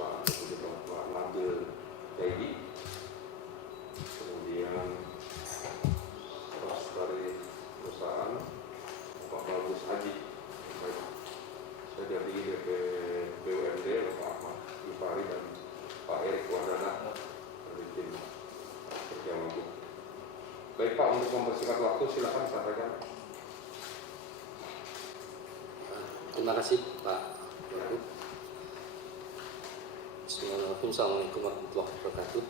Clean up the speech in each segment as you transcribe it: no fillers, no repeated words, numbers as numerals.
perusahaan, kemudian Pak Nabil Teddy, kemudian dari perusahaan Pak Bagus Haji. Saya dari BP BUMD, Pak Ahmad Gifari dan Pak Erik Wardana dari tim kerja Wagub. Baik Pak, untuk mempersingkat waktu silakan sampaikan. Terima kasih Pak Wagub. Assalamualaikum warahmatullahi wabarakatuh.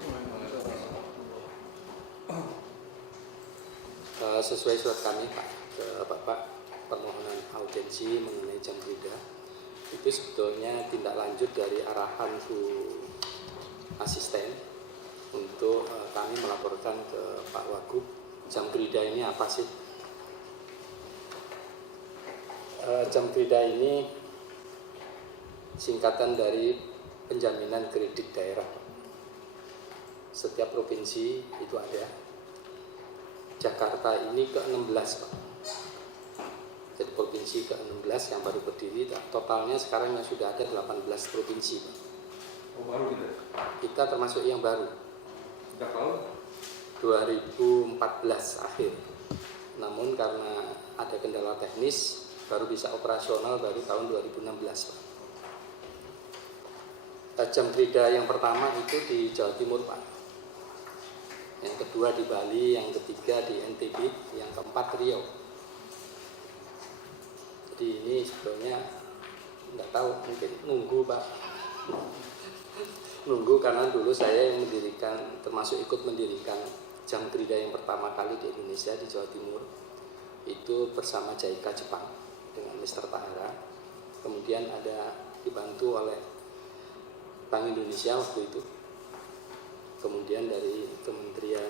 Sesuai surat kami Pak ke Bapak, permohonan audiensi mengenai jam kerja itu sebetulnya tindak lanjut dari arahan Bu Asisten untuk kami melaporkan ke Pak Wagub jam kerja ini apa sih. Jam kerja ini singkatan dari penjaminan kredit daerah. Setiap provinsi itu ada. Jakarta ini ke-16 Pak. Jadi provinsi ke-16 yang baru berdiri, totalnya sekarang yang sudah ada 18 provinsi Pak. Oh, baru gitu? Kita termasuk yang baru. Sejak tahun? 2014 akhir. Namun karena ada kendala teknis, baru bisa operasional baru tahun 2016 Pak. Jam kerja yang pertama itu di Jawa Timur Pak. Yang kedua di Bali, yang ketiga di NTB, yang keempat Riau. Jadi ini sebetulnya nggak tahu, mungkin nunggu Pak. Nunggu karena dulu saya yang mendirikan, termasuk ikut mendirikan jam kerja yang pertama kali di Indonesia di Jawa Timur. Itu bersama JICA Jepang dengan Mr. Tahara. Kemudian ada dibantu oleh Bank Indonesia waktu itu. Kemudian dari Kementerian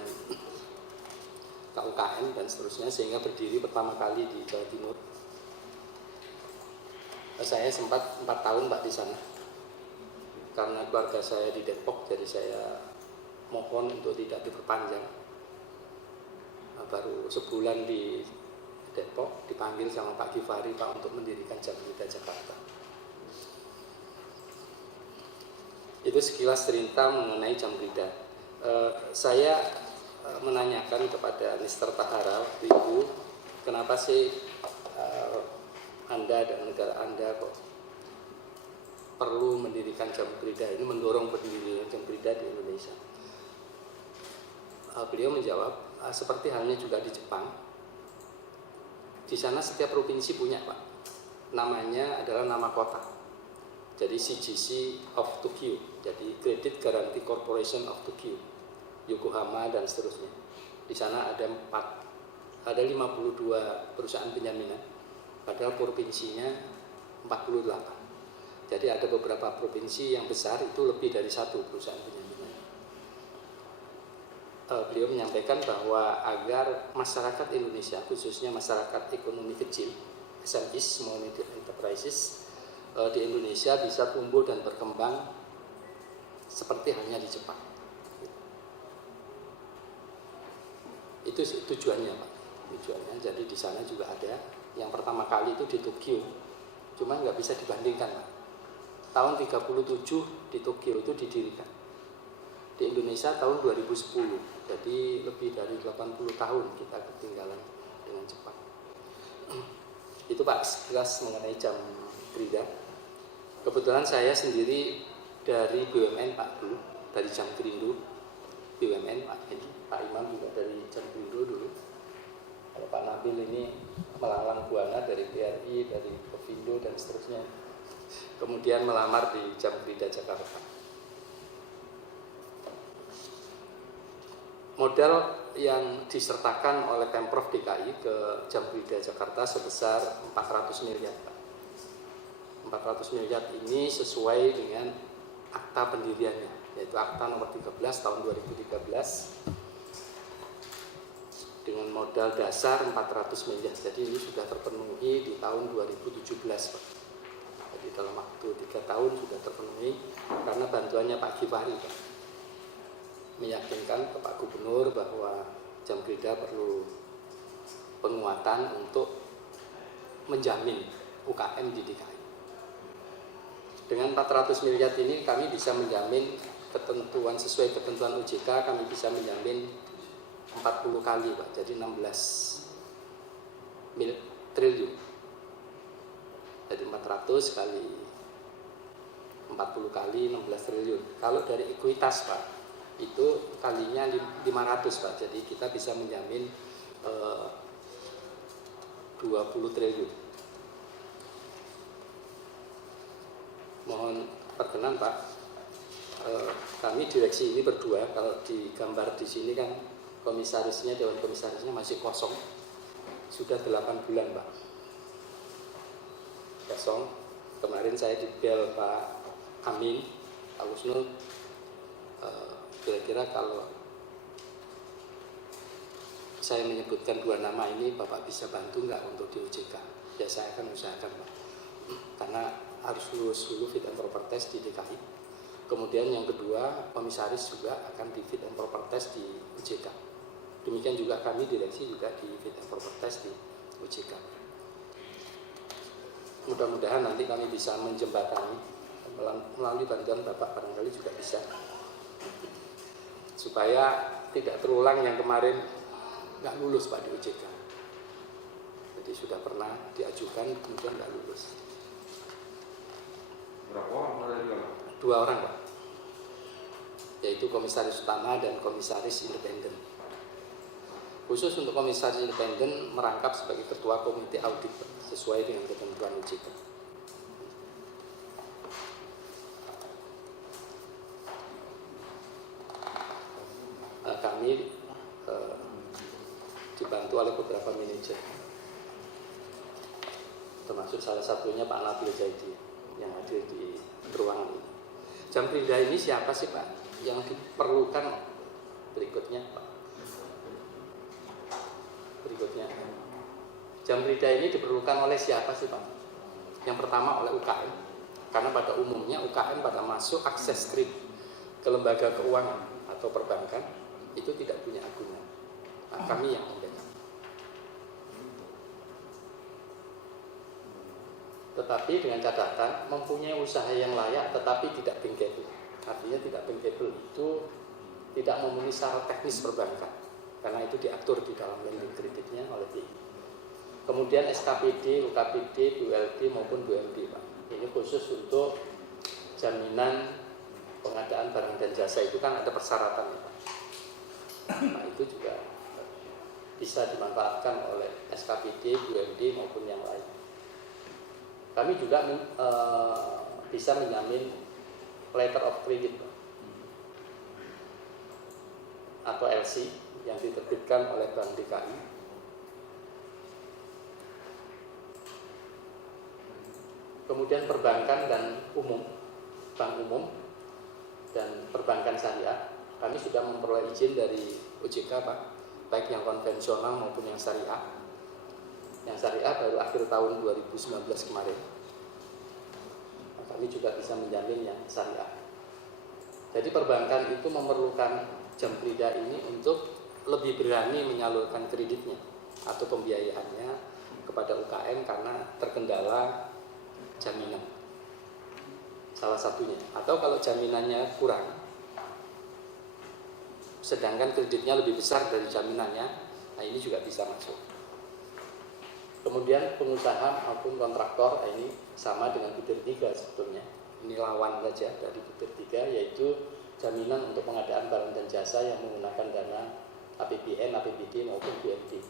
KUKM dan seterusnya, sehingga berdiri pertama kali di Jawa Timur. Saya sempat 4 tahun Pak di sana. Karena keluarga saya di Depok, jadi saya mohon untuk tidak diperpanjang. Baru sebulan di Depok dipanggil sama Pak Gifari Pak untuk mendirikan jam kerja Jakarta. Itu sekilas cerita mengenai jam kerja. Saya menanyakan kepada Mr. Tahara waktu itu, kenapa sih Anda dan negara Anda kok perlu mendirikan jam kerja ini, mendorong pendirian jam kerja di Indonesia. Beliau menjawab, seperti halnya juga di Jepang. Di sana setiap provinsi punya Pak. Namanya adalah nama kota. Jadi CGC of Tokyo, jadi Credit Guarantee Corporation of Tokyo, Yokohama dan seterusnya. Di sana ada 52 perusahaan penjaminan, padahal provinsinya 48. Jadi ada beberapa provinsi yang besar itu lebih dari 1 perusahaan penjaminan. Beliau menyampaikan bahwa agar masyarakat Indonesia, khususnya masyarakat ekonomi kecil, SMEs, Small Medium Enterprises, di Indonesia bisa tumbuh dan berkembang seperti halnya di Jepang. Itu tujuannya Pak. Tujuannya, jadi di sana juga ada. Yang pertama kali itu di Tokyo, cuma nggak bisa dibandingkan Pak. Tahun 37 di Tokyo itu didirikan. Di Indonesia tahun 2010, jadi lebih dari 80 tahun kita ketinggalan dengan Jepang. Itu Pak, sekilas mengenai jam kerja. Kebetulan saya sendiri dari BUMN Pak dulu, dari Jamkrindo BUMN Pak. Jadi Pak Imam juga dari Jamkrindo dulu. Kalau Pak Nabil ini melalang buana dari BRI, dari Kopindo dan seterusnya. Kemudian melamar di Jam Kerja Jakarta. Modal yang disertakan oleh Pemprov DKI ke Jam Kerja Jakarta sebesar 400 miliar Pak. 400 miliar ini sesuai dengan akta pendiriannya, yaitu akta nomor 13 tahun 2013 dengan modal dasar 400 miliar. Jadi ini sudah terpenuhi di tahun 2017 Pak. Jadi dalam waktu 3 tahun sudah terpenuhi karena bantuannya Pak Gifari Pak. Meyakinkan ke Pak Gubernur bahwa Jam Kerja perlu penguatan untuk menjamin UKM di DKI. Dengan 400 miliar ini kami bisa menjamin ketentuan sesuai ketentuan OJK, kami bisa menjamin 40 kali Pak, jadi 16 triliun. Jadi 400 kali 40 kali 16 triliun. Kalau dari ekuitas Pak, itu kalinya 500 Pak, jadi kita bisa menjamin 20 triliun. Mohon perkenan Pak, kami direksi ini berdua, kalau digambar di sini kan komisarisnya, dewan komisarisnya masih kosong, sudah 8 bulan Pak, kosong. Kemarin saya di bel Pak Amin, Pak Wisnu, kira-kira kalau saya menyebutkan 2 nama ini, Bapak bisa bantu nggak untuk di OJK? Ya saya akan usahakan Pak, karena harus lulus dulu fit and proper test di DKI. Kemudian yang kedua, komisaris juga akan di fit and proper test di OJK. Demikian juga kami direksi juga di fit and proper test di OJK. Mudah-mudahan nanti kami bisa menjembatani melalui bantuan Bapak, barangkali juga bisa, supaya tidak terulang yang kemarin nggak lulus Pak di OJK. Jadi sudah pernah diajukan kemudian nggak lulus. Berapa orang ada juga? 2 orang Pak, yaitu komisaris utama dan komisaris independen. Khusus untuk komisaris independen merangkap sebagai ketua komite audit Pak, sesuai dengan ketentuan OJK. Kami dibantu oleh beberapa manajer, termasuk salah satunya Pak Nabil Zaidi yang hadir di ruangan ini. Jamprida ini siapa sih Pak yang diperlukan? Berikutnya Pak, berikutnya Jamprida ini diperlukan oleh siapa sih Pak? Yang pertama oleh UKM, karena pada umumnya UKM pada masuk akses kredit ke lembaga keuangan atau perbankan itu tidak punya akunnya. Nah, kami yang memberikan. Tetapi dengan catatan mempunyai usaha yang layak tetapi tidak bankable. Artinya tidak bankable itu tidak memenuhi syarat teknis perbankan, karena itu diatur di dalam lending kreditnya oleh BI. Kemudian SKPD, UKPD, BULD maupun BUMD Pak. Ini khusus untuk jaminan pengadaan barang dan jasa, itu kan ada persyaratannya Pak. Nah itu juga bisa dimanfaatkan oleh SKPD, BUMD maupun yang lain. Kami juga bisa menjamin letter of credit atau LC yang diterbitkan oleh Bank DKI. Kemudian perbankan dan umum, bank umum dan perbankan syariah, kami sudah memperoleh izin dari OJK Pak, baik yang konvensional maupun yang syariah. Yang syariah baru akhir tahun 2019 kemarin. Nah, kami juga bisa menjamin yang syariah. Jadi perbankan itu memerlukan Jamprida ini untuk lebih berani menyalurkan kreditnya atau pembiayaannya kepada UKM karena terkendala jaminan. Salah satunya. Atau kalau jaminannya kurang, sedangkan kreditnya lebih besar dari jaminannya, nah ini juga bisa masuk. Kemudian pengusaha maupun kontraktor, ini sama dengan butir 3 sebetulnya. Ini lawan saja dari butir 3, yaitu jaminan untuk pengadaan barang dan jasa yang menggunakan dana APBN, APBD maupun BMD.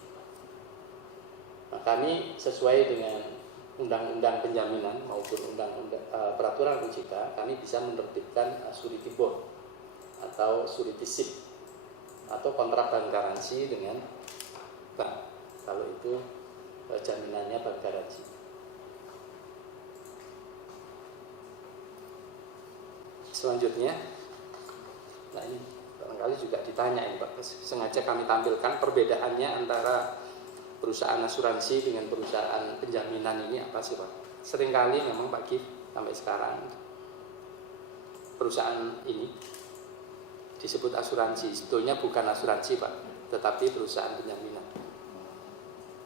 Nah, kami sesuai dengan undang-undang penjaminan maupun peraturan OJK, kami bisa menerbitkan surety bond atau surety ship atau kontrak bank garansi dengan bank. Kalau itu jaminannya bank garansi. Selanjutnya, nah ini barangkali juga ditanya ini Pak, sengaja kami tampilkan perbedaannya antara perusahaan asuransi dengan perusahaan penjaminan ini apa sih Pak? Seringkali memang Pak Gif sampai sekarang perusahaan ini disebut asuransi, sebetulnya bukan asuransi Pak, tetapi perusahaan penjaminan.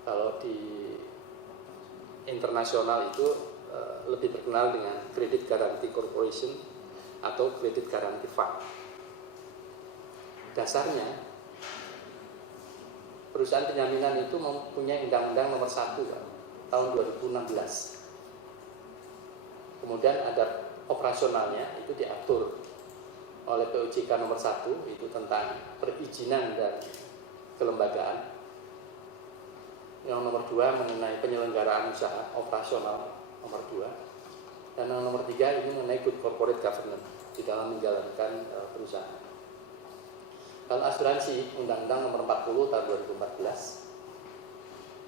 Kalau di internasional itu lebih terkenal dengan Credit Guarantee Corporation atau Credit Guarantee Fund. Dasarnya perusahaan penjaminan itu mempunyai Undang-Undang Nomor 1 tahun 2016. Kemudian ada operasionalnya, itu diatur oleh POJK Nomor 1, itu tentang perizinan dan kelembagaan. Yang nomor 2 mengenai penyelenggaraan usaha operasional nomor 2. Dan yang nomor 3 ini mengenai good corporate governance di dalam menjalankan perusahaan. Kalau asuransi, Undang-Undang Nomor 40 tahun 2014.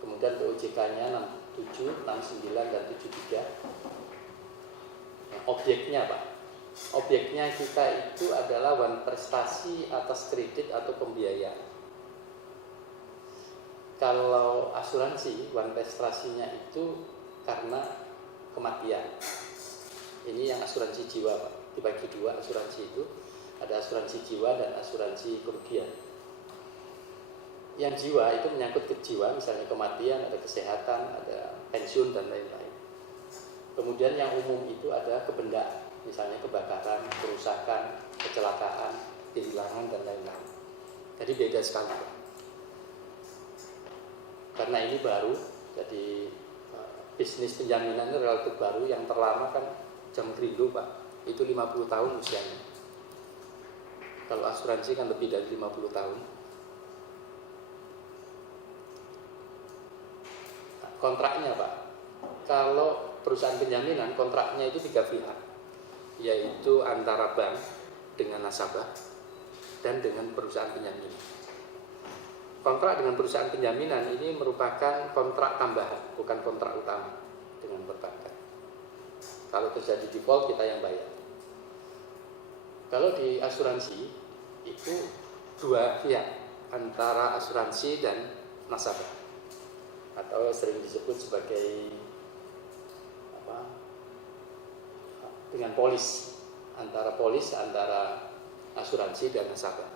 Kemudian POJK-nya 67, 69 dan 73. Nah, objeknya Pak. Objeknya kita itu adalah wan prestasi atas kredit atau pembiayaan. Kalau asuransi, wan prestasinya itu karena kematian. Ini yang asuransi jiwa Pak. Dibagi dua asuransi itu. Ada asuransi jiwa dan asuransi kerugian. Yang jiwa itu menyangkut ke jiwa, misalnya kematian, ada kesehatan, ada pensiun dan lain-lain. Kemudian yang umum itu ada kebendaan, misalnya kebakaran, kerusakan, kecelakaan, kehilangan dan lain-lain. Jadi beda sekali Pak. Karena ini baru, jadi bisnis penjaminan ini relatif baru. Yang terlama kan Jam Krindo Pak, itu 50 tahun usianya. Kalau asuransi kan lebih dari 50 tahun. Nah, kontraknya Pak, kalau perusahaan penjaminan kontraknya itu 3 pihak, yaitu antara bank dengan nasabah dan dengan perusahaan penjaminan. Kontrak dengan perusahaan penjaminan ini merupakan kontrak tambahan, bukan kontrak utama dengan perbankan. Kalau terjadi default kita yang bayar. Kalau di asuransi itu 2 pihak, antara asuransi dan nasabah, atau sering disebut sebagai dengan polis, antara asuransi dan nasabah.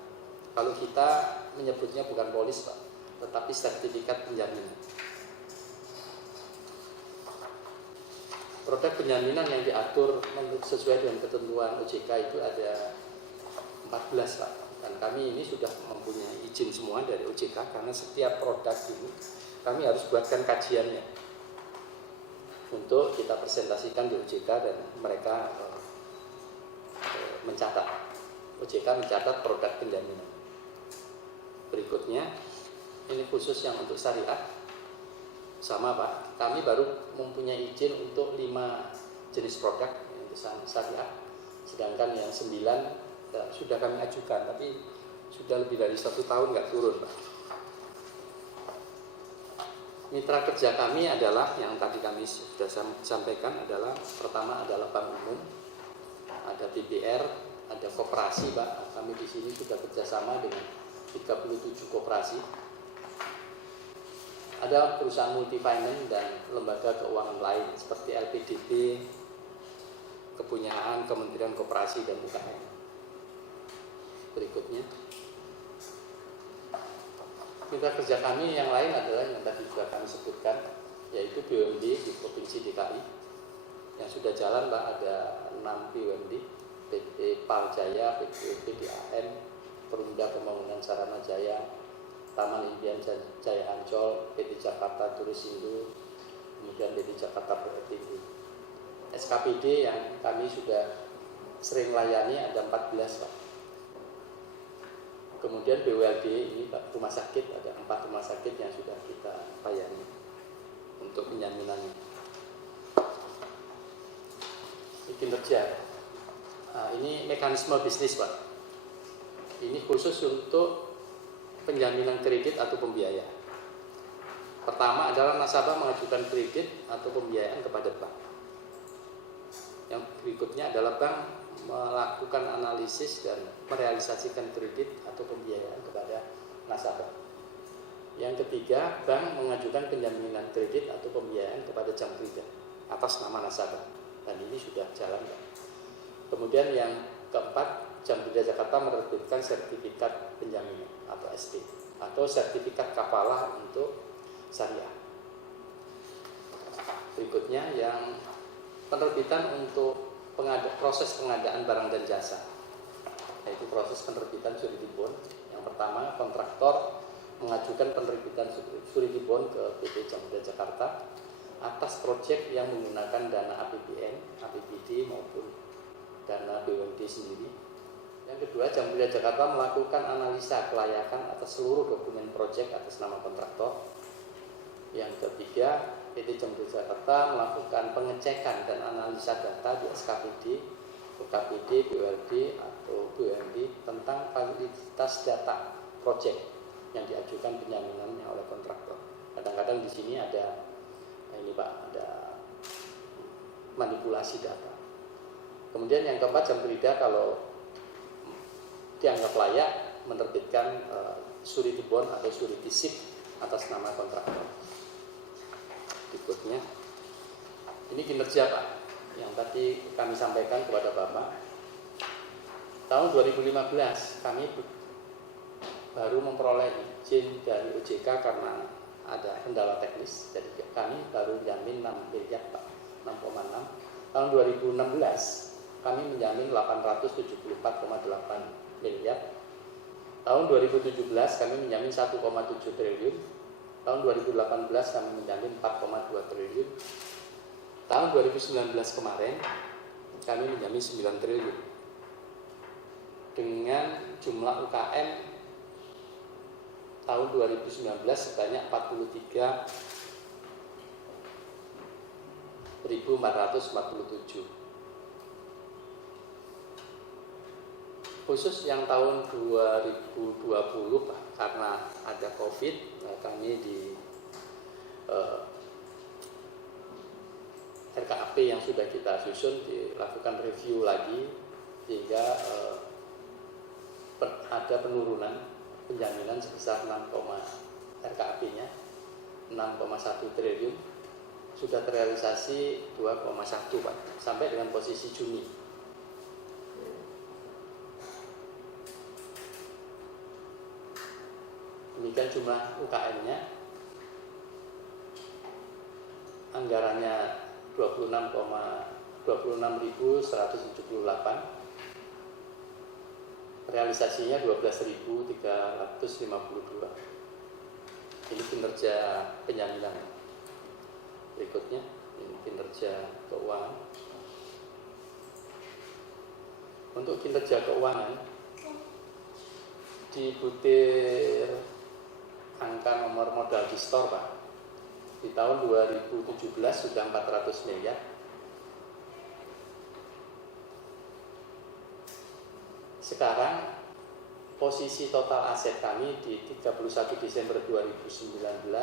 Kalau kita menyebutnya bukan polis Pak, tetapi sertifikat penjaminan. Produk penjaminan yang diatur sesuai dengan ketentuan OJK itu ada 14 Pak. Dan kami ini sudah mempunyai izin semua dari OJK, karena setiap produk ini kami harus buatkan kajiannya untuk kita presentasikan di OJK dan mereka mencatat. OJK mencatat produk penjaminan. Berikutnya, ini khusus yang untuk syariah. Sama Pak, kami baru mempunyai izin untuk 5 jenis produk yang syariah. Sedangkan yang 9 sudah kami ajukan, tapi sudah lebih dari 1 tahun nggak turun Pak. Mitra kerja kami adalah, yang tadi kami sudah sampaikan, adalah pertama adalah Bank Umum, ada BBR, ada koperasi Pak. Kami di sini sudah kerjasama dengan 37 koperasi. Ada perusahaan multi-finance dan lembaga keuangan lain seperti LPDB, kepunyaan Kementerian Koperasi dan UKM. Berikutnya, mitra kerja kami yang lain adalah yang tadi sudah kami sebutkan, yaitu BUMD di Provinsi DKI yang sudah jalan Pak. Ada 6 BUMD, PT Paljaya, PT PDAM, Perumda Pembangunan Sarana Jaya, Taman Impian Jaya Ancol, PT Jakarta Turistindo, kemudian PT Jakarta Propertindo. SKPD yang kami sudah sering layani ada 14 Pak. Kemudian BULD ini Pak, rumah sakit, ada 4 rumah sakit yang sudah kita layani untuk penjaminannya. Ini kinerja. Nah, ini mekanisme bisnis Pak. Ini khusus untuk penjaminan kredit atau pembiayaan. Pertama adalah nasabah mengajukan kredit atau pembiayaan kepada bank. Yang berikutnya adalah bank melakukan analisis dan merealisasikan kredit atau pembiayaan kepada nasabah. Yang ketiga, bank mengajukan penjaminan kredit atau pembiayaan kepada jam kerja atas nama nasabah. Dan ini sudah jalan. Kemudian yang keempat, Jam Kerja Jakarta menerbitkan sertifikat penjaminan atau SP atau sertifikat kafalah untuk syariah. Berikutnya yang penerbitan untuk proses pengadaan barang dan jasa, yaitu proses penerbitan surety bond. Yang pertama, kontraktor mengajukan penerbitan surety bond ke PT Jam Kerja Jakarta atas proyek yang menggunakan dana APBN, APBD maupun dana BUMD sendiri. Yang kedua, Jam Kerja Jakarta melakukan analisa kelayakan atas seluruh dokumen proyek atas nama kontraktor. Yang ketiga, PT Jam Kerja Jakarta melakukan pengecekan dan analisa data di SKPD, UKPD, BULD atau BUMD tentang validitas data proyek yang diajukan penjaminannya oleh kontraktor. Kadang-kadang di sini ada ada manipulasi data. Kemudian yang keempat, Jam Kerja kalau dianggap layak menerbitkan surety bond atau surety SIP atas nama kontraktor. Berikutnya, ini kinerja Pak yang tadi kami sampaikan kepada Bapak. Tahun 2015 kami baru memperoleh izin dari OJK karena ada kendala teknis, jadi kami baru menjamin 6 miliar Pak, 6,6. Tahun 2016 kami menjamin 874,8 miliar. Tahun 2017 kami menjamin 1,7 triliun. Tahun 2018 kami menjamin 4,2 triliun. Tahun 2019 kemarin kami menjamin 9 triliun. Dengan jumlah UKM tahun 2019 sebanyak 43.447. Khusus yang tahun 2020 Pak, karena ada COVID, kami di RKAP yang sudah kita susun dilakukan review lagi sehingga ada penurunan penjaminan sebesar 6, RKAP-nya 6,1 triliun, sudah terrealisasi 2,1 Pak, sampai dengan posisi Juni. Demikian jumlah UKM-nya, anggarannya 26.178, realisasinya 12.352. Ini kinerja penjaminan. Berikutnya, ini kinerja keuangan. Untuk kinerja keuangan, di butir angka nomor modal di store Pak, di tahun 2017 sudah 400 miliar. Sekarang posisi total aset kami di 31 Desember 2019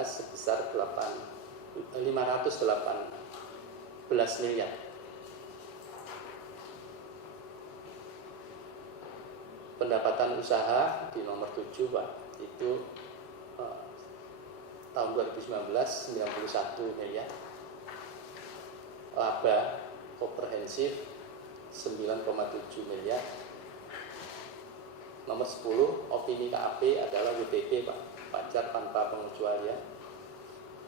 sebesar 518 miliar. Pendapatan usaha di nomor 7 Pak, itu tahun 2019 91 miliar. Laba komprehensif 9,7 miliar. Nomor 10 opini KAP adalah WTP Pak, pajak tanpa pengecualian.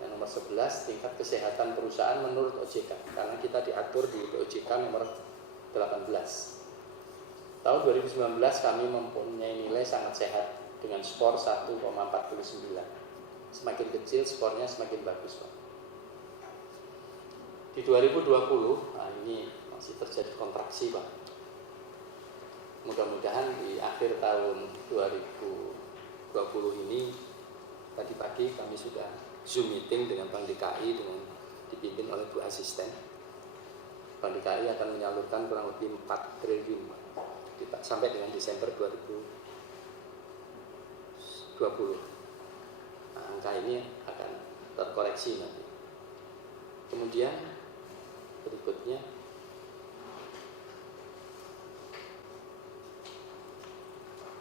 Yang nomor 11 tingkat kesehatan perusahaan menurut OJK, karena kita diatur di OJK nomor 18. Tahun 2019 kami mempunyai nilai sangat sehat dengan skor 1,49. Semakin kecil skornya semakin bagus Pak. Di 2020, nah ini masih terjadi kontraksi Pak. Mudah-mudahan di akhir tahun 2020 ini, tadi pagi kami sudah Zoom meeting dengan Bank DKI dengan dipimpin oleh Bu Asisten. Bank DKI akan menyalurkan kurang lebih 4 triliun Pak, sampai dengan Desember 2020. Nah, angka ini akan terkoreksi nanti. Kemudian berikutnya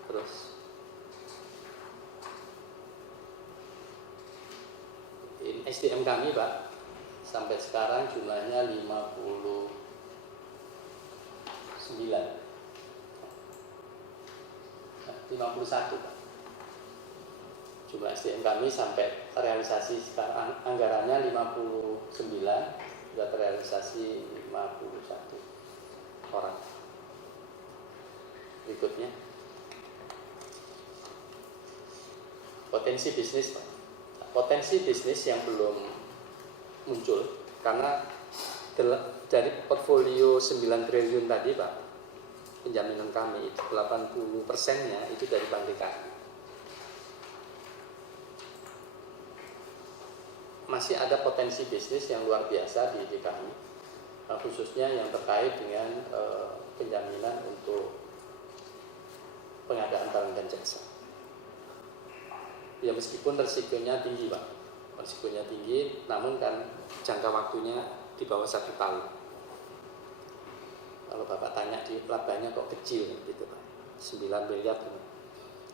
terus SDM kami Pak sampai sekarang jumlahnya 51 Pak. Jumlah SDM kami sampai realisasi sekarang anggarannya 59, sudah terrealisasi 51 orang. Berikutnya, potensi bisnis, Pak. Potensi bisnis yang belum muncul karena dari portfolio 9 triliun tadi, Pak, penjaminan kami itu 80%-nya itu dari Bank DKI. Masih ada potensi bisnis yang luar biasa di DKI, khususnya yang terkait dengan penjaminan untuk pengadaan barang dan jasa. Ya meskipun resikonya tinggi, Pak, resikonya tinggi, namun kan jangka waktunya di bawah 1 tahun. Kalau Bapak tanya di labanya kok kecil gitu, Pak, 9 miliar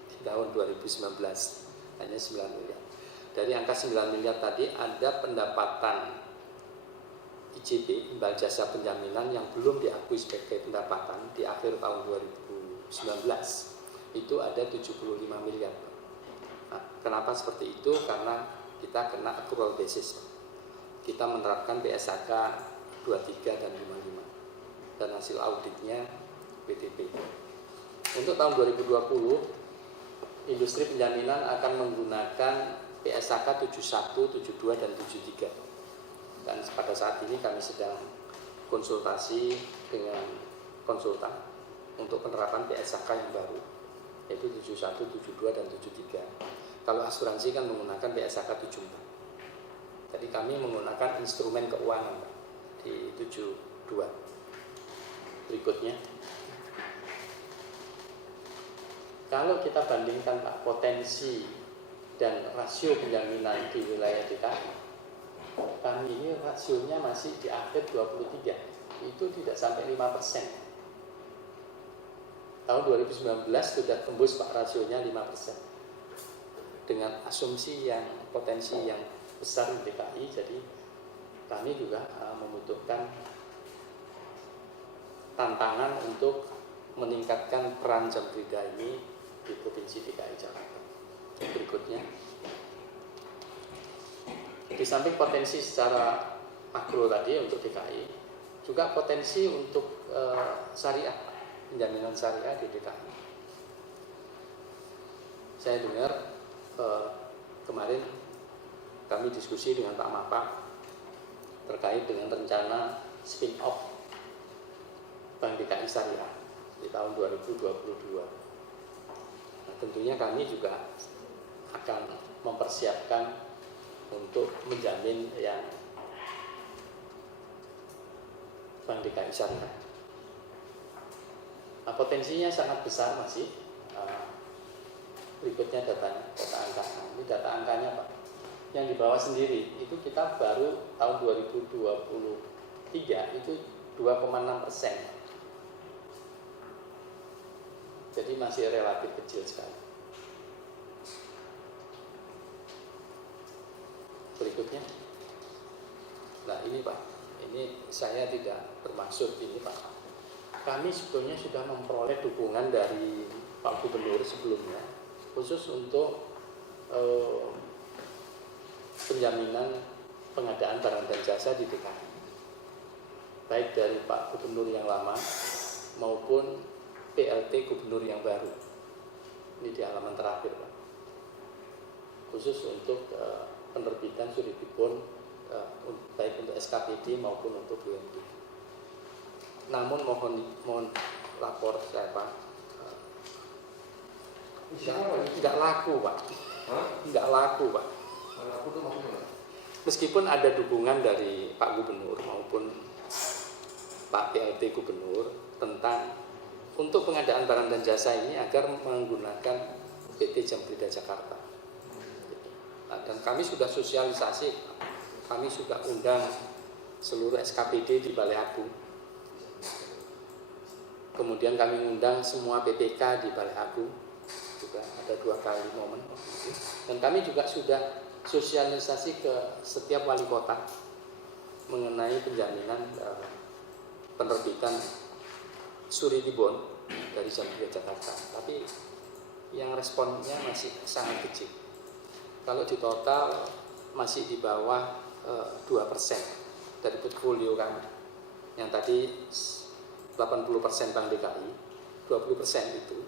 di tahun 2019 hanya 9 miliar. Dari angka 9 miliar tadi ada pendapatan IJP, imbal jasa penjaminan, yang belum diakui sebagai pendapatan di akhir tahun 2019 itu ada 75 miliar. Nah, kenapa seperti itu? Karena kita kena accrual basis. Kita menerapkan PSAK 23 dan 55 dan hasil auditnya BTP. Untuk tahun 2020 industri penjaminan akan menggunakan PSAK 71, 72 dan 73. Dan pada saat ini kami sedang konsultasi dengan konsultan untuk penerapan PSAK yang baru, yaitu 71, 72 dan 73. Kalau asuransi kan menggunakan PSAK 74. Jadi kami menggunakan instrumen keuangan di 72. Berikutnya, kalau kita bandingkan, Pak, potensi dan rasio penjaminan di wilayah DKI, kami ini rasionya masih di akhir 23, itu tidak sampai 5%. Tahun 2019 sudah tembus, Pak, rasionya 5%. Dengan asumsi yang potensi yang besar di DKI, jadi kami juga membutuhkan tantangan untuk meningkatkan peran Jamkrida ini di Provinsi DKI Jakarta. Berikutnya, di samping potensi secara makro tadi untuk DKI, juga potensi untuk syariah, penjaminan syariah di DKI. Saya dengar kemarin kami diskusi dengan Pak Mapa terkait dengan rencana spin-off Bank DKI Syariah di tahun 2022. Nah, tentunya kami juga akan mempersiapkan untuk menjamin yang Bank DKI Syariah. Nah, potensinya sangat besar masih. Berikutnya data angka. Ini data angkanya, Pak. Yang di bawah sendiri itu kita baru tahun 2023 itu 2,6%. Jadi masih relatif kecil sekali. Berikutnya, nah ini, Pak, ini saya tidak bermaksud ini, Pak. Kami sebetulnya sudah memperoleh dukungan dari Pak Gubernur sebelumnya, khusus untuk penjaminan pengadaan barang dan jasa di DKI, baik dari Pak Gubernur yang lama maupun PLT Gubernur yang baru. Ini di halaman terakhir, Pak, khusus untuk penerbitan suritipun baik untuk SKPD maupun untuk BNP. Namun mohon lapor saya, Pak, nggak laku, Pak. Nggak laku, Pak. Meskipun ada dukungan dari Pak Gubernur maupun Pak PLT Gubernur tentang untuk pengadaan barang dan jasa ini agar menggunakan PT Jamkrida Jakarta. Nah, dan kami sudah sosialisasi, kami sudah undang seluruh SKPD di Balai Agung. Kemudian kami undang semua PPK di Balai Agung, juga ada 2 kali momen. Dan kami juga sudah sosialisasi ke setiap wali kota mengenai penjaminan penerbitan suritibon dari Jamkrida Jakarta. Tapi yang responnya masih sangat kecil. Kalau di total masih di bawah 2% dari portfolio kami. Yang tadi 80% Bank DKI, 20% itu,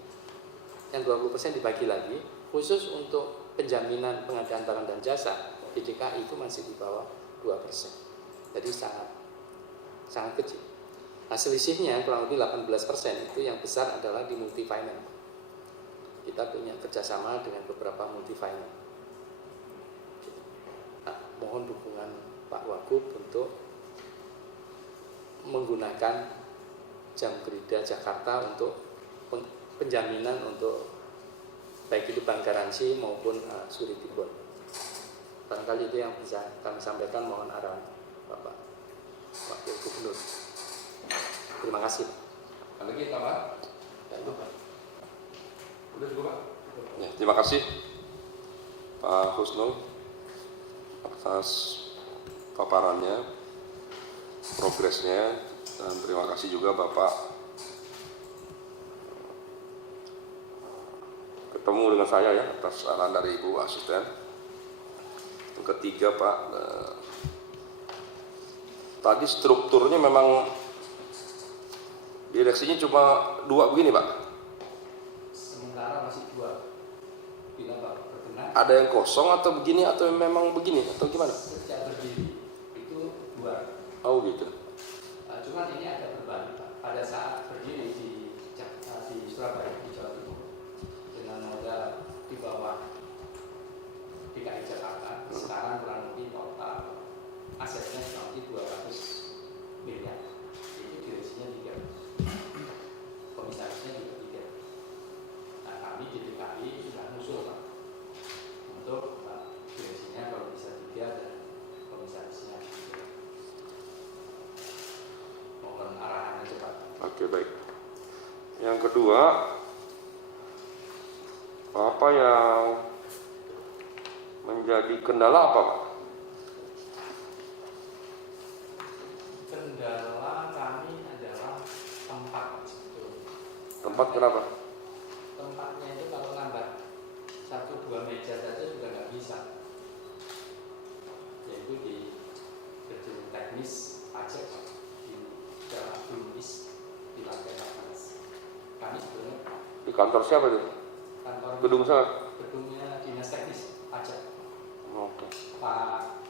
yang 20% dibagi lagi khusus untuk penjaminan pengadaan barang dan jasa di DKI itu masih di bawah 2%. Jadi sangat kecil. Nah, selisihnya kurang lebih 18% itu yang besar adalah di multi finance. Kita punya kerjasama dengan beberapa multi finance. Nah, mohon dukungan Pak Wagub untuk menggunakan jam kerja Jakarta untuk penjaminan untuk baik itu bank garansi maupun surety bond. Barangkali itu yang bisa kami sampaikan, mohon arahan Bapak Wakil Gubernur. Terima kasih. Ada lagi tambahan? Ya, itu Pak. Udah cukup Pak? Ya, terima kasih Pak Husnul atas paparannya, progresnya, dan terima kasih juga Bapak ketemu dengan saya ya atas saran dari Ibu Asisten. Yang ketiga Pak, tadi strukturnya memang direksinya cuma 2 begini Pak. Sementara masih 2. Bila Bapak berkenan, Ada yang kosong atau begini atau memang begini atau gimana? sejak berdiri itu 2. Oh gitu. Cuma ini ada berbalik Pak. Pada saat berdiri di Surabaya, di Jawa Timur, dengan modal di bawah DKI Jakarta, sekarang kurang lebih total asetnya kurang lebih 200 miliar. Itu direksinya 3, komisarisnya juga 3. Nah, kami di DKI sudah musuh Pak, untuk direksinya kalau bisa 3 dan komisarisnya 3. Mohon arahannya cepat. Oke, baik. Yang kedua, apa yang menjadi kendala apa Pak? Kendala kami adalah tempat sebetulnya. Tempat kenapa? Tempatnya itu kalau nambah 1-2 meja saja juga nggak bisa. Yaitu di gedung teknis pajak di Jalan Bugis di lantai 14. Kami sebetulnya Di kantor siapa itu? kantor Gedung sana? gedungnya dinas teknis pajak. Oke. Pak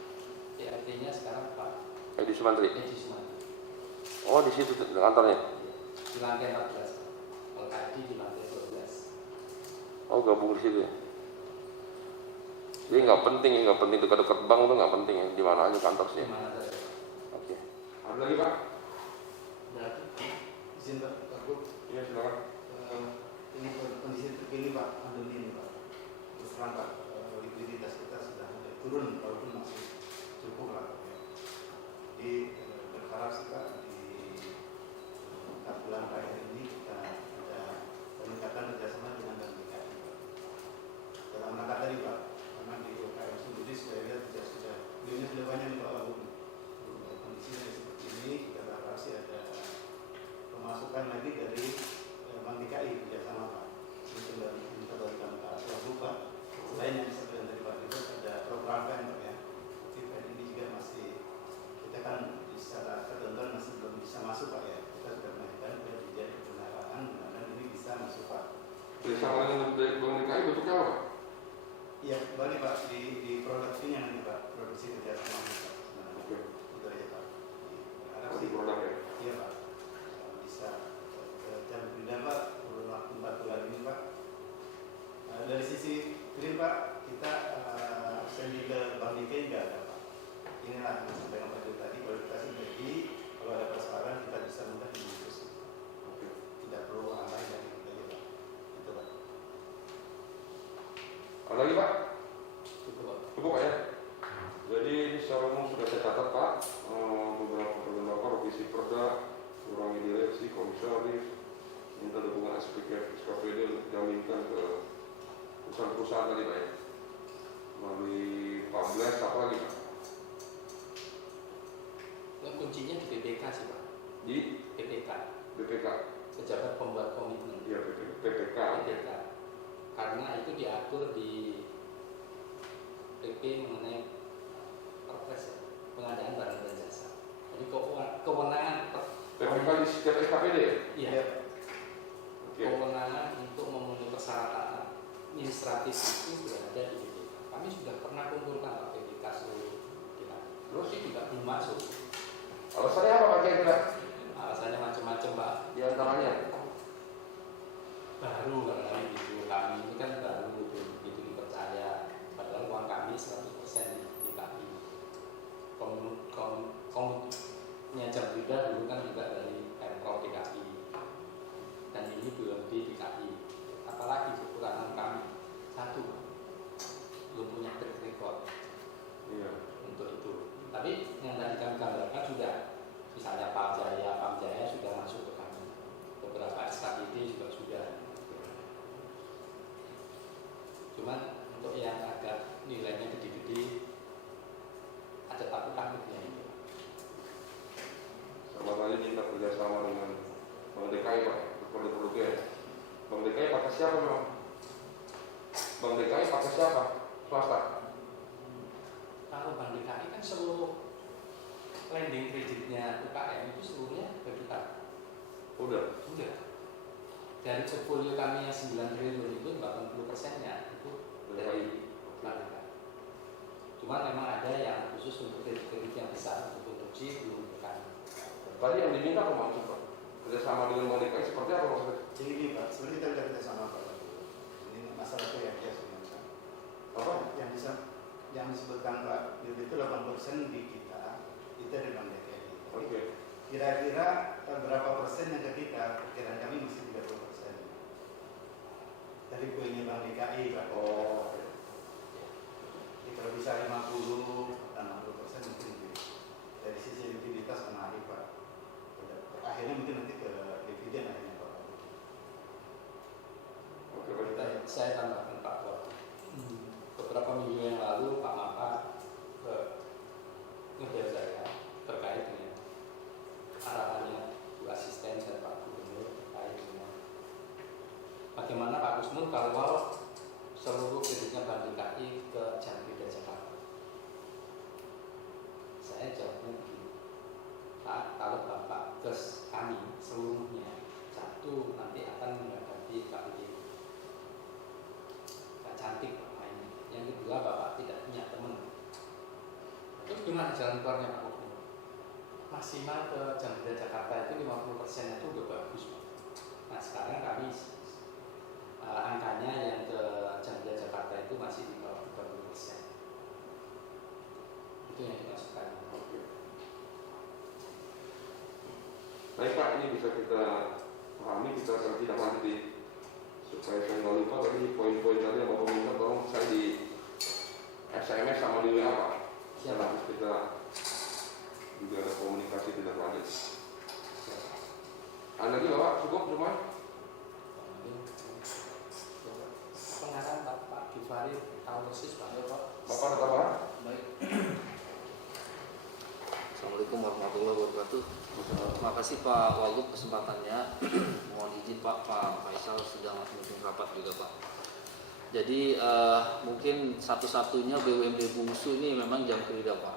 PLT-nya sekarang Pak Edi Sumantri. Edi Sumantri. Oh, di situ kantornya. Di lantai 14. Kalau tadi di lantai 12. Oh, gabung di situ ya. Jadi nggak penting dekat-dekat bank itu nggak penting ya, di mana aja kantor sih. Di mana saja. Oke. Ada lagi Pak? Berarti izin Pak Wagub, Iya silakan. ini kondisi terkini Pak, pandemi ini Pak. Terus terang Pak, likuiditas kita sudah mulai turun walaupun masih cukup lah. Ya. Jadi berharap sih Pak di 4 bulan terakhir ini kita ada peningkatan kerjasama dengan Bank DKI Pak. Dalam rangka tadi Pak, karena di UKM sendiri saya lihat sudah beliaunya sudah banyak nih Pak Wagub. Kondisinya seperti ini, kita berharap sih ada pemasukan lagi dari Bank DKI kerjasama Pak. Itu dari Pak Wagub Pak. Selain yang disampaikan dari Pak Dirut ada program kan Pak ya. Tapi Pak ini juga masih kita kan secara ketentuan masih belum bisa masuk Pak ya. Kita sudah mengajukan ke Dirjen Ketenagakerjaan dan ini bisa masuk Pak. Kerjasama dengan Bank DKI bentuknya apa? Iya, kembali Pak di produksinya nanti Pak, produksi kerjasama Pak. Nah, Oke. itu aja Pak. Harap Di sih produk ya. iya Pak, bisa dan kemudian Pak kurun waktu 4 bulan ini Pak. Dari sisi green Pak, kita sendiri ke Bank DKI nggak ada Pak. Inilah yang disampaikan Pak Dirut tadi, kualitas energi kalau ada persoalan kita bisa mudah diurus. Oke. Tidak perlu orang lain dari kita ya Pak. Itu Pak. Ada lagi Pak? Cukup Pak. Cukup Pak ya? Jadi ini secara umum sudah saya catat Pak, beberapa revisi perda, kurangi direksi, komisaris, minta dukungan SKPD untuk jaminkan ke perusahaan-perusahaan tadi Pak ya. Melalui publish apa lagi Pak? Nah, kuncinya di BPK sih Pak. Di BPK, BPK. pejabat pembuat komitmen. Iya BPK. BPK. Karena itu diatur di PP mengenai perpres ya, pengadaan barang dan jasa. Jadi kewenangan PPK di setiap SKPD ya? iya, Oke. kewenangan untuk memenuhi persyaratan administratif itu sudah ada di BPK. Kami sudah pernah kumpulkan Pak BPK seluruh kita. Terus juga belum masuk. Alasannya apa Pak kira-kira? Alasannya macam-macam Pak. Di antaranya? Baru kali gitu, kami ini kan baru begitu dipercaya. Padahal uang kami 100% di DKI. Komunnya Jambrida dulu kan juga dari Pemprov DKI. Dan ini BUMD DKI. Apalagi kekurangan kami satu, belum punya track record Iya. untuk itu. Tapi yang tadi kami gambarkan sudah, misalnya Pamjaya sudah masuk ke kami, beberapa SKPD juga sudah. Cuman untuk yang agak nilainya gede-gede ada takut-takutnya itu. Sama tadi minta kerjasama dengan Bank DKI Pak, produk-produknya. Bank DKI pakai siapa memang? Bank DKI pakai siapa? Swasta? Kalau Bank DKI kan seluruh lending kreditnya UKM itu seluruhnya ke kita. Udah. Dari portfolio kami yang 9 triliun itu 80%-nya itu dari Bank DKI. Cuma memang ada yang khusus untuk kredit yang besar untuk produksi belum ke kami. Tadi yang diminta apa maksud Pak? Kerjasama dengan Bank DKI seperti apa maksudnya? Jadi ini Pak, sebenarnya kita kerja sama Pak. Ini masalah itu yang biasa sebenarnya. Apa? Yang disebutkan Pak, itu 80% di kita dari Bank DKI. Oke. Kira-kira berapa persen yang ke kita? Perkiraan kami masih 30%. Dari poinnya Bank DKI Pak. Oh. Kalau bisa 50 dan 60% mungkin lebih. Dari sisi likuiditas menarik Pak. Akhirnya mungkin nanti ke dividen akhirnya Pak. Oke, baik. Saya tambahkan Pak Bob. Beberapa minggu yang lalu Pak Mapa ke ngejar saya terkait dengan arahannya Bu Asisten dan Pak Gubernur terkait dengan bagaimana Pak Gusmun kalau seluruh kreditnya Bank DKI ke Jambrida Jakarta. Saya jawabnya begini, Pak, kalau Bapak kes kami seluruhnya, satu nanti akan menghadapi KPI. Gak cantik Pak mainnya. Yang kedua, Bapak tidak punya teman. Terus gimana jalan keluarnya Pak Gubernur? Maksimal ke Jambrida Jakarta itu 50% itu udah bagus Pak. Nah sekarang kami angkanya yang ke Jambrida Jakarta itu masih di bawah 30%. Itu yang dimasukkan. Baik Pak, ini bisa kita pahami, kita akan tidak lanjuti supaya saya nggak lupa tadi poin-poin tadi yang Bapak minta tolong saya di SMS sama di WA Pak. Nanti kita juga ada komunikasi tidak lanjut. Ada lagi Bapak cukup semua? Pengarang Pak Gifari tahu persis Pak. Bapak ada tambahan? Baik. Assalamualaikum warahmatullahi wabarakatuh. Terima kasih Pak Wagub kesempatannya. Mohon izin Pak Faisal sedang memimpin rapat juga Pak. Jadi mungkin satu-satunya BUMD bungsu ini memang Jamkrida Pak.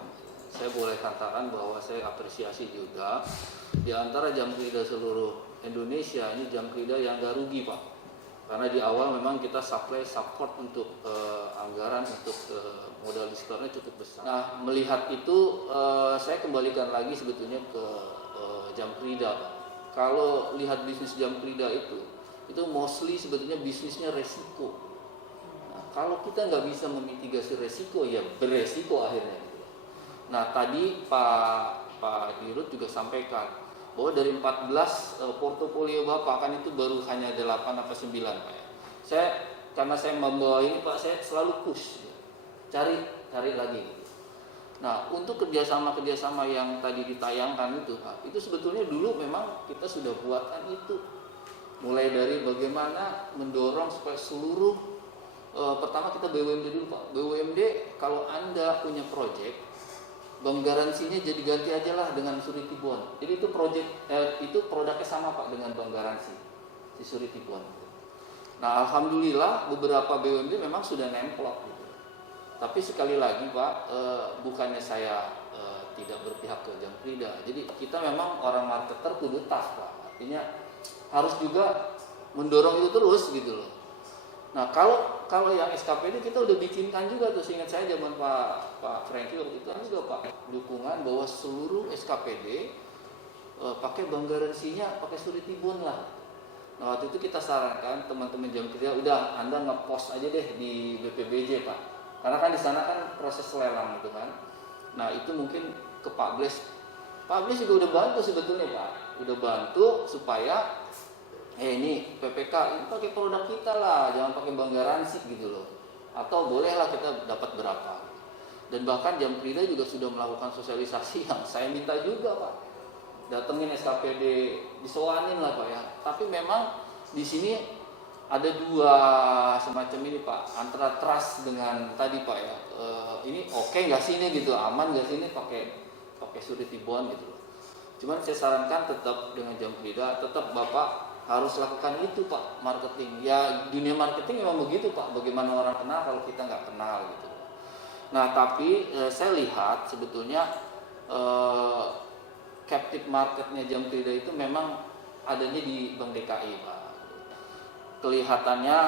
Saya boleh katakan bahwa saya apresiasi juga di antara Jamkrida seluruh Indonesia ini Jamkrida yang gak rugi Pak. Karena di awal memang kita support untuk anggaran untuk modal distornya cukup besar. Nah melihat itu saya kembalikan lagi sebetulnya ke Jamkrida. Kalau lihat bisnis Jamkrida itu mostly sebetulnya bisnisnya resiko. Nah, kalau kita nggak bisa memitigasi resiko ya beresiko akhirnya. Nah tadi Pak Dirut juga sampaikan bahwa dari 14 portofolio Bapak kan itu baru hanya 8 atau 9 Pak ya. Karena saya membawa ini Pak, saya selalu push cari lagi gitu. Nah untuk kerjasama yang tadi ditayangkan itu Pak, itu sebetulnya dulu memang kita sudah buatkan itu, mulai dari bagaimana mendorong supaya seluruh pertama kita BUMD dulu Pak. BUMD kalau Anda punya proyek, bank garansinya jadi ganti aja lah dengan surety bond. Jadi itu itu produknya sama Pak dengan bank garansi, si surety bond. Nah alhamdulillah beberapa BUMD memang sudah nemplok gitu. Tapi sekali lagi Pak, bukannya saya tidak berpihak ke jam kerja. Jadi kita memang orang marketer kudu tas Pak. Artinya harus juga mendorong itu terus gitu loh. Nah kalau yang SKPD kita udah bikinkan juga tuh, seingat saya zaman Pak Franky waktu itu juga Pak, dukungan bahwa seluruh SKPD pakai bank garansinya pakai surety bond lah. Nah waktu itu kita sarankan teman-teman jam kerja, udah Anda ngepost aja deh di BPBJ Pak, karena kan di sana kan proses lelang gitu kan. Nah itu mungkin ke Pak Bles juga udah bantu sebetulnya Pak, udah bantu supaya ini PPK ini pakai produk kita lah, jangan pakai bank garansi gitu loh, atau bolehlah kita dapat berapa. Dan bahkan jam kerja juga sudah melakukan sosialisasi yang saya minta juga Pak, datengin SKPD, disoanin lah Pak ya. Tapi memang di sini ada dua semacam ini Pak, antara trust dengan tadi Pak ya, ini oke nggak sih ini gitu, aman nggak sih ini pakai surety bond gitu. Cuman saya sarankan tetap dengan jam kerja, tetap Bapak harus lakukan itu Pak, marketing. Ya dunia marketing memang begitu Pak, bagaimana orang kenal kalau kita nggak kenal gitu. Nah tapi saya lihat sebetulnya captive marketnya jam kerja itu memang adanya di Bank DKI Pak. Kelihatannya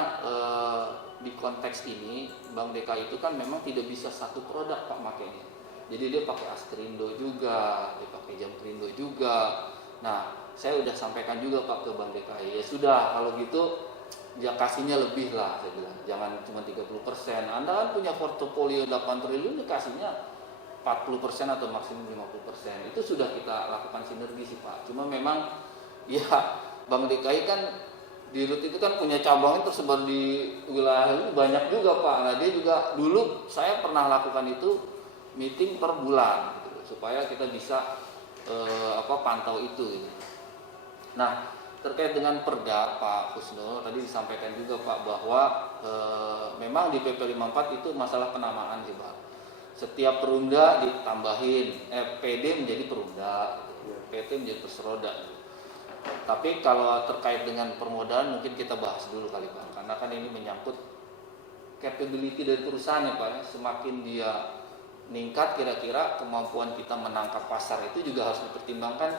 di konteks ini Bank DKI itu kan memang tidak bisa satu produk Pak makanya. Jadi dia pakai Askrindo juga, dia pakai jam Krindo juga. Nah saya udah sampaikan juga Pak ke Bank DKI, ya sudah kalau gitu ya kasihnya lebih lah, saya bilang jangan cuma 30%. Anda kan punya portofolio 8 triliun, kasihnya 40% atau maksimum 50%. Itu sudah kita lakukan sinergi sih Pak. Cuma memang ya Bank DKI kan di RUT itu kan punya cabangnya tersebar di wilayah ini banyak juga Pak. Nah dia juga dulu saya pernah lakukan itu meeting per bulan gitu, supaya kita bisa pantau itu gitu. Nah terkait dengan Perda Pak Kusno tadi disampaikan juga Pak bahwa memang di PP 54 itu masalah penamaan sih Pak. Setiap perumda ditambahin PD menjadi perumda, PT menjadi perseroda. Tapi kalau terkait dengan permodalan mungkin kita bahas dulu kali Pak, karena kan ini menyangkut capability dari perusahaan ya Pak ya. Semakin dia meningkat, kira-kira kemampuan kita menangkap pasar itu juga harus dipertimbangkan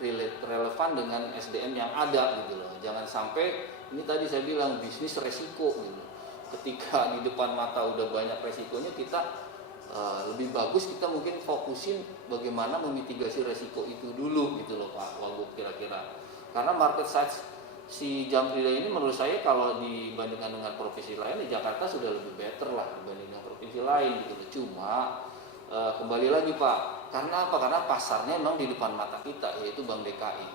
relevan dengan SDM yang ada gitu loh. Jangan sampai ini tadi saya bilang bisnis resiko gitu. Ketika di depan mata udah banyak resikonya, kita lebih bagus kita mungkin fokusin bagaimana memitigasi resiko itu dulu gitu loh Pak Wagub kira-kira. Karena market size si jam kerja ini menurut saya kalau dibandingkan dengan provinsi lain di Jakarta sudah lebih better lah dibanding dengan provinsi lain gitu loh. Cuma kembali lagi Pak, karena apa? Karena pasarnya memang di depan mata kita, yaitu Bank DKI.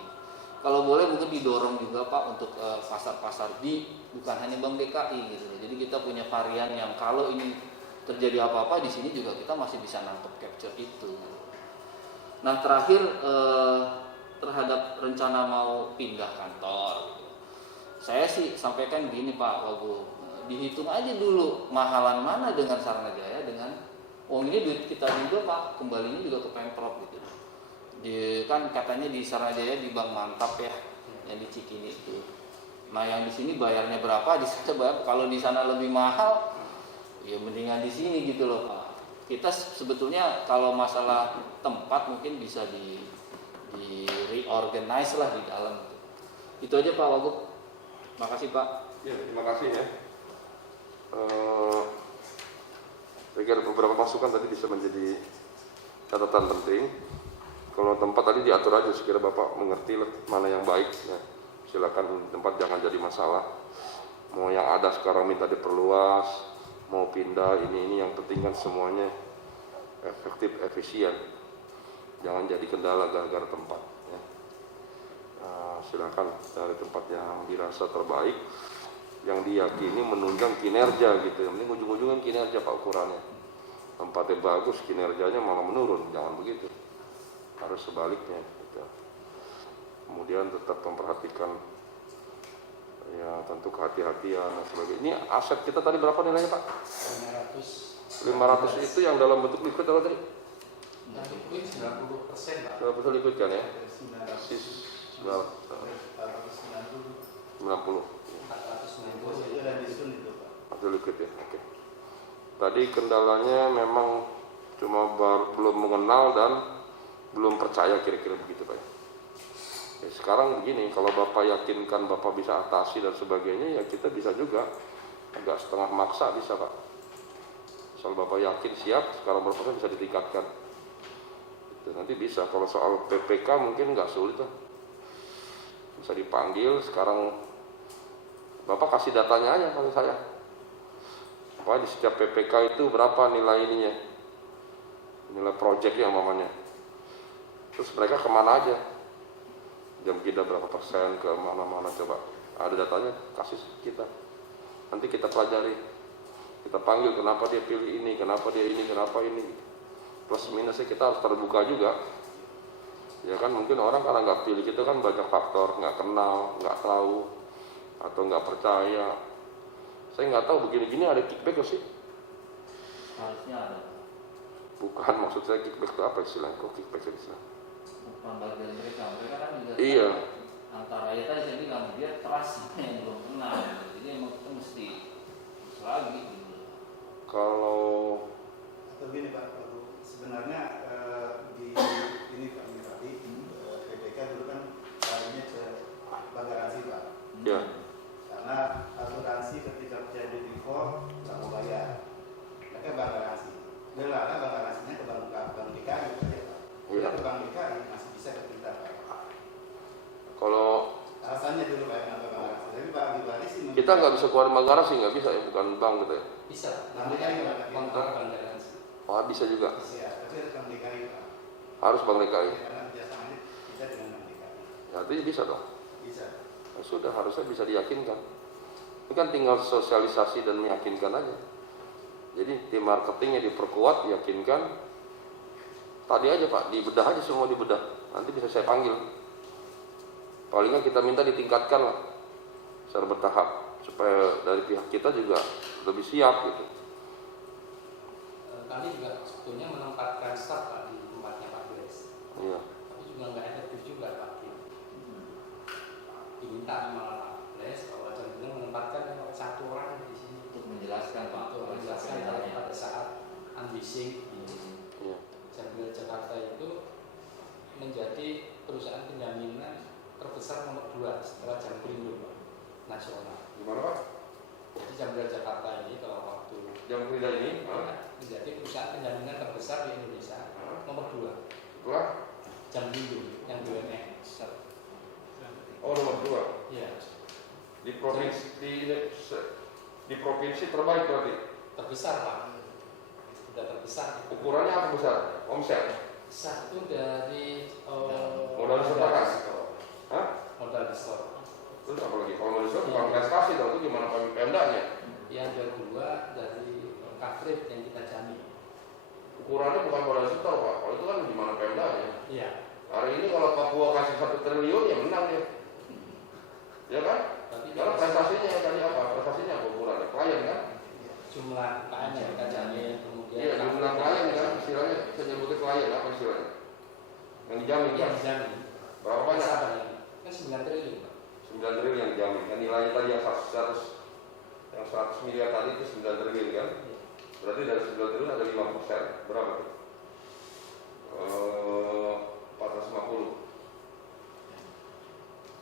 Kalau boleh mungkin didorong juga Pak untuk pasar-pasar bukan hanya Bank DKI gitu loh. Jadi kita punya varian yang kalau ini terjadi apa-apa di sini juga kita masih bisa nangkep capture itu. Nah terakhir terhadap rencana mau pindah kantor, saya sih sampaikan gini Pak Wagub, dihitung aja dulu mahalan mana dengan Saranajaya dengan ini duit kita juga Pak, kembalinya juga ke Pemprov gitu. Kan katanya di Saranajaya di Bank Mantap ya, yang di Cikini itu. Nah yang di sini bayarnya berapa, di sana bayar. Kalau di sana lebih mahal, ya mendingan di sini gitu loh Pak. Kita sebetulnya kalau masalah tempat mungkin bisa di reorganize lah di dalam. Itu aja Pak Wagub. Makasih Pak. Ya terima kasih ya. Saya kira beberapa masukan tadi bisa menjadi catatan penting. Kalau tempat tadi diatur aja, sekira Bapak mengerti lah mana yang baik ya. Silakan tempat jangan jadi masalah. Mau yang ada sekarang minta diperluas, mau pindah ini yang penting kan semuanya efektif, efisien. Jangan jadi kendala gara-gara tempat ya. Silakan dari tempat yang dirasa terbaik, yang diyakini menunjang kinerja gitu. Yang penting ujung-ujungnya kinerja Pak ukurannya. Tempatnya bagus, kinerjanya malah menurun, jangan begitu. Harus sebaliknya gitu. Kemudian tetap memperhatikan ya tentu kehati-hatian dan sebagainya. Ini aset kita tadi berapa nilainya Pak? 500 itu yang dalam bentuk liquid atau tadi? Liquid 90% Pak. 90 liquid kan ya? 900. 90. 490 dan disun itu Pak. Itu liquid ya, oke. Tadi kendalanya memang cuma belum mengenal dan belum percaya kira-kira begitu Pak. Ya, sekarang begini, kalau Bapak yakinkan Bapak bisa atasi dan sebagainya, ya kita bisa juga agak setengah maksa bisa Pak. Soal Bapak yakin siap, sekarang berapa bisa ditingkatkan. Itu nanti bisa. Kalau soal PPK mungkin nggak sulit lah. Bisa dipanggil. Sekarang Bapak kasih datanya aja pada saya. Apa di setiap PPK itu berapa nilai ininya, nilai proyeknya umpamanya. Terus mereka kemana aja? Jam kita berapa persen ke mana-mana coba. Ada datanya, kasih kita. Nanti kita pelajari. Kita panggil kenapa dia pilih ini, kenapa dia ini, kenapa ini. Plus minusnya kita harus terbuka juga. Ya kan mungkin orang karena nggak pilih kita kan banyak faktor, nggak kenal, nggak tahu, atau nggak percaya. Saya nggak tahu begini-gini ada kickback gak sih? Harusnya ada. Bukan, maksud saya kickback itu apa istilahnya? Kok kickback istilah? Bukan bagian mereka kan juga Iya. antara ya tadi saya bilang dia trust yang belum kenal, jadi emang kita mesti lagi gitu. Kalau Atau gini Pak, sebenarnya di ini Pak ini tadi PPK dulu kan larinya ke bank garansi Pak. ya, Karena asuransi ketika terjadi default nggak mau bayar, mereka bank garansi. Dilarang bank garansinya ke bank DKI saja Pak. Iya. Ke bank DKI masih bisa ke kita Pak. kalau Alasannya dulu Pak kenapa bank garansi. Tapi Pak Gibari sih kita nggak bisa keluar bank garansi, nggak bisa ya, bukan bank gitu ya. Bisa. Bank DKI Pak. Kontrak bank garansi. Oh bisa juga, Iya, tapi harus bank DKI Pak. harus bank DKI. Karena kerjasamanya kita dengan bank DKI. Nanti bisa dong. Bisa. Ya sudah, harusnya bisa diyakinkan. Ini kan tinggal sosialisasi dan meyakinkan aja. Jadi tim marketingnya diperkuat, yakinkan. Tadi aja Pak, dibedah aja semua dibedah. Nanti bisa saya panggil. Palingan kita minta ditingkatkan lah, secara bertahap, supaya dari pihak kita juga lebih siap gitu. Kami juga sebetulnya menempatkan staf Pak di tempatnya Pak Gres. Iya. Tapi juga nggak efektif juga Pak. Diminta malah Pak Gres bahwa cenderung menempatkan satu orang di sini Untuk menjelaskan Pak, untuk menjelaskan pada saat unleashing Iya. Jambul Jakarta itu menjadi perusahaan penjaminan terbesar nomor 2 setelah Jamblindo nasional. Gimana Pak? Jadi Jambul Jakarta ini kalau waktu Jam kerja ini? menjadi perusahaan penjaminan terbesar di Indonesia nomor 2 Setelah? Jamblindo yang BUMN. Oh nomor 2. Iya, Di provinsi terbaik berarti. terbesar Pak. Sudah terbesar. Ukurannya apa besar? Omset? Besar itu dari Modal sepakat? Hah? modal store. Terus apa lagi? Kalau modal sepakat bukan prestasi dong, itu gimana Pemdanya? Yang kedua dari coverage yang kita jamin. Ukurannya bukan modal setor Pak, kalau itu kan gimana Pemdanya? Iya. Hari ini kalau Papua kasih 1 triliun ya menang dia. Ya kan? Tapi Karena prestasinya tadi apa? Prestasinya apa ukurannya? Klien kan? jumlah KM yang kita jamin, kemudian Iya, jumlah klien kan istilahnya, saya nyebutnya klien apa istilahnya? Yang dijamin kan? yang dijamin. Berapa banyak? Nasabahnya kan 9 triliun Pak. 9 triliun yang dijamin. Kan nilainya tadi yang 100 miliar tadi itu 9 triliun kan? Berarti dari 9 triliun ada 5%. Berapa tuh? 450.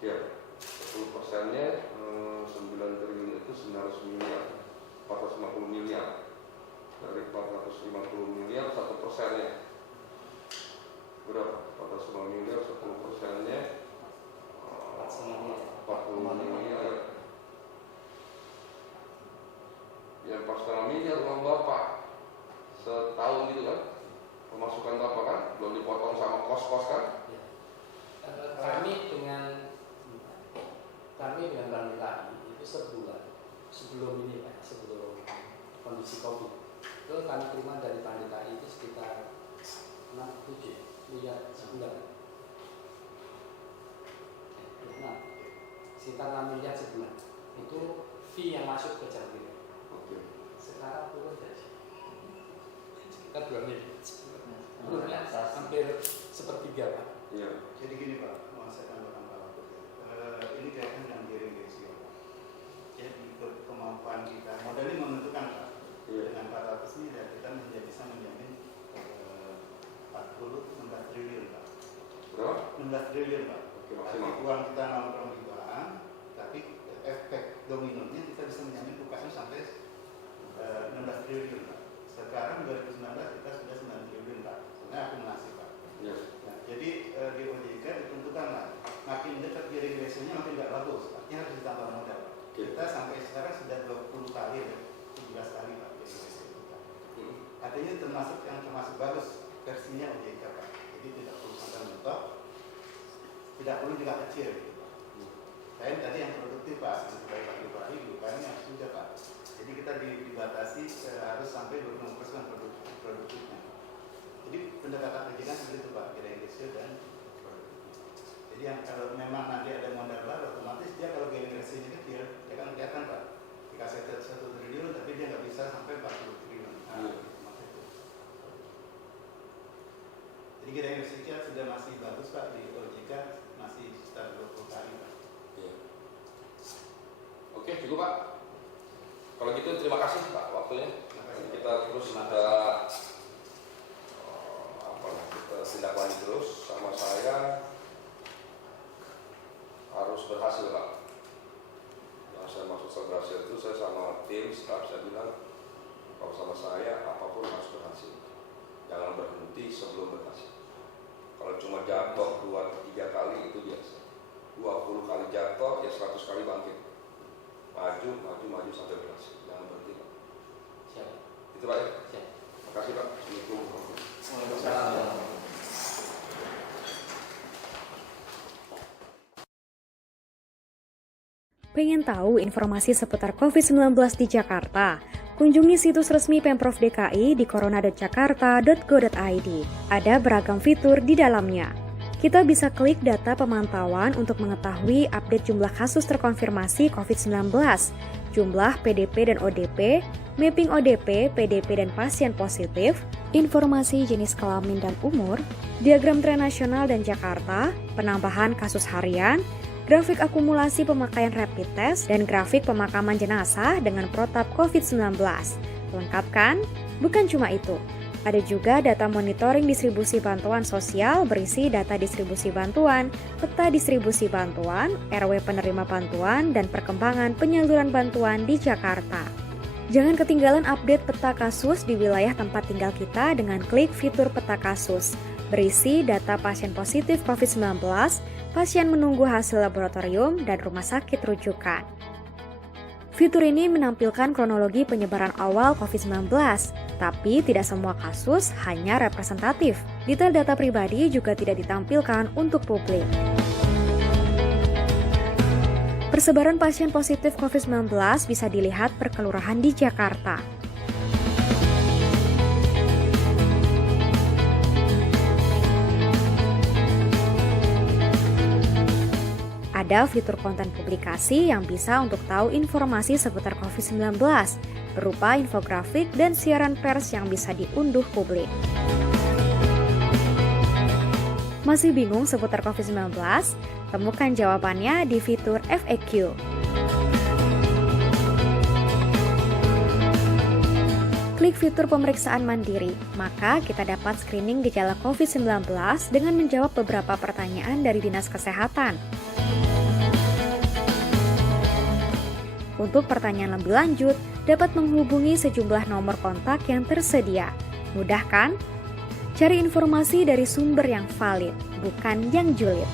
Ya, 10%-nya 9 triliun itu 900 miliar. 450 miliar. Dari 450 miliar 1%-nya berapa? 450 miliar 10%-nya 40 miliar. Ya 4,5 miliar uang Bapak setahun gitu kan? Pemasukan Bapak kan belum dipotong sama kos-kos kan? Kami dengan Bank DKI itu sebulan sebelum ini Pak, sebelum kondisi COVID itu kami terima dari Bank DKI itu sekitar 6-7 miliar sebulan. Nah, sekitar 6 miliar sebulan itu fee yang masuk ke Jambi. Oke. Sekarang turun dari sekitar 2 miliar sebulan. Turunnya hampir sepertiga Pak. Iya. Jadi gini Pak, mau saya tambahkan Pak Wakil ya. Ini kaitan dengan gearing ratio Pak. Jadi kemampuan kita, modal ini menentukan Pak. Iya. Dengan 400 miliar kita bisa menjamin 40 triliun Pak. triliun Pak. Oke, Tapi maksimal. uang kita nongkrong di bank, tapi efek dominonya kita bisa menjamin buku kasus sampai 16 triliun Pak. Sekarang 2019 kita sudah 9 triliun Pak. Sebenarnya akumulasi Pak. Yes. Nah, jadi di OJK ditentukan lah, makin dekat gearing ratio-nya makin nggak bagus, artinya harus ditambah modal. Oke. Kita sampai sekarang sudah 20 kali ya, 17 kali Pak gearing ratio kita. Artinya termasuk bagus versinya OJK Pak. Jadi tidak perlu sampai mentok, tidak perlu juga kecil gitu Pak. Lain tadi yang produktif Pak, yang baik pagi-pagi, lukanya harus juga Pak. Jadi kita dibatasi harus sampai 25% produktifnya. Jadi pendekatan OJK seperti itu Pak, gearing ratio dan produktif. Jadi yang kalau memang nanti ada modal baru, otomatis dia kalau gearing ratio-nya kecil, dia kan kelihatan Pak. Dikasih 1 triliun, tapi dia nggak bisa sampai 40 triliun. Nah, jadi gearing ratio kita sudah masih bagus Pak, di OJK masih sekitar 20 kali Pak. Iya. Oke, cukup Pak. Kalau gitu terima kasih Pak waktunya. Terima kasih, Pak. Kita terus ada kita tindak lanjut terus sama saya harus berhasil Pak. Yang saya maksud berhasil itu saya sama tim staff saya bilang kalau sama saya apapun harus berhasil. Jangan berhenti sebelum berhasil. Kalau cuma jatuh 2-3 kali itu biasa. 20 kali jatuh ya 100 kali bangkit. Maju sampai berhasil. Jangan berhenti Pak. Siap. Itu Pak ya. Siap. Terima kasih Pak. Assalamualaikum warahmatullahi wabarakatuh. Waalaikumsalam. Pengen tahu informasi seputar COVID-19 di Jakarta? Kunjungi situs resmi Pemprov DKI di corona.jakarta.go.id. Ada beragam fitur di dalamnya. Kita bisa klik data pemantauan untuk mengetahui update jumlah kasus terkonfirmasi COVID-19, jumlah PDP dan ODP, mapping ODP, PDP dan pasien positif, informasi jenis kelamin dan umur, diagram tren nasional dan Jakarta, penambahan kasus harian, grafik akumulasi pemakaian rapid test, dan grafik pemakaman jenazah dengan protap COVID-19. Lengkap kan? Bukan cuma itu. Ada juga data monitoring distribusi bantuan sosial berisi data distribusi bantuan, peta distribusi bantuan, RW penerima bantuan, dan perkembangan penyaluran bantuan di Jakarta. Jangan ketinggalan update peta kasus di wilayah tempat tinggal kita dengan klik fitur peta kasus. Berisi data pasien positif COVID-19, pasien menunggu hasil laboratorium, dan rumah sakit rujukan. Fitur ini menampilkan kronologi penyebaran awal COVID-19, tapi tidak semua kasus hanya representatif. Detail data pribadi juga tidak ditampilkan untuk publik. Persebaran pasien positif COVID-19 bisa dilihat per kelurahan di Jakarta. Ada fitur konten publikasi yang bisa untuk tahu informasi seputar COVID-19, berupa infografik dan siaran pers yang bisa diunduh publik. Masih bingung seputar COVID-19? Temukan jawabannya di fitur FAQ. Klik fitur pemeriksaan mandiri, maka kita dapat screening gejala COVID-19 dengan menjawab beberapa pertanyaan dari Dinas Kesehatan. Untuk pertanyaan lebih lanjut, dapat menghubungi sejumlah nomor kontak yang tersedia. Mudah kan? Cari informasi dari sumber yang valid, bukan yang julid.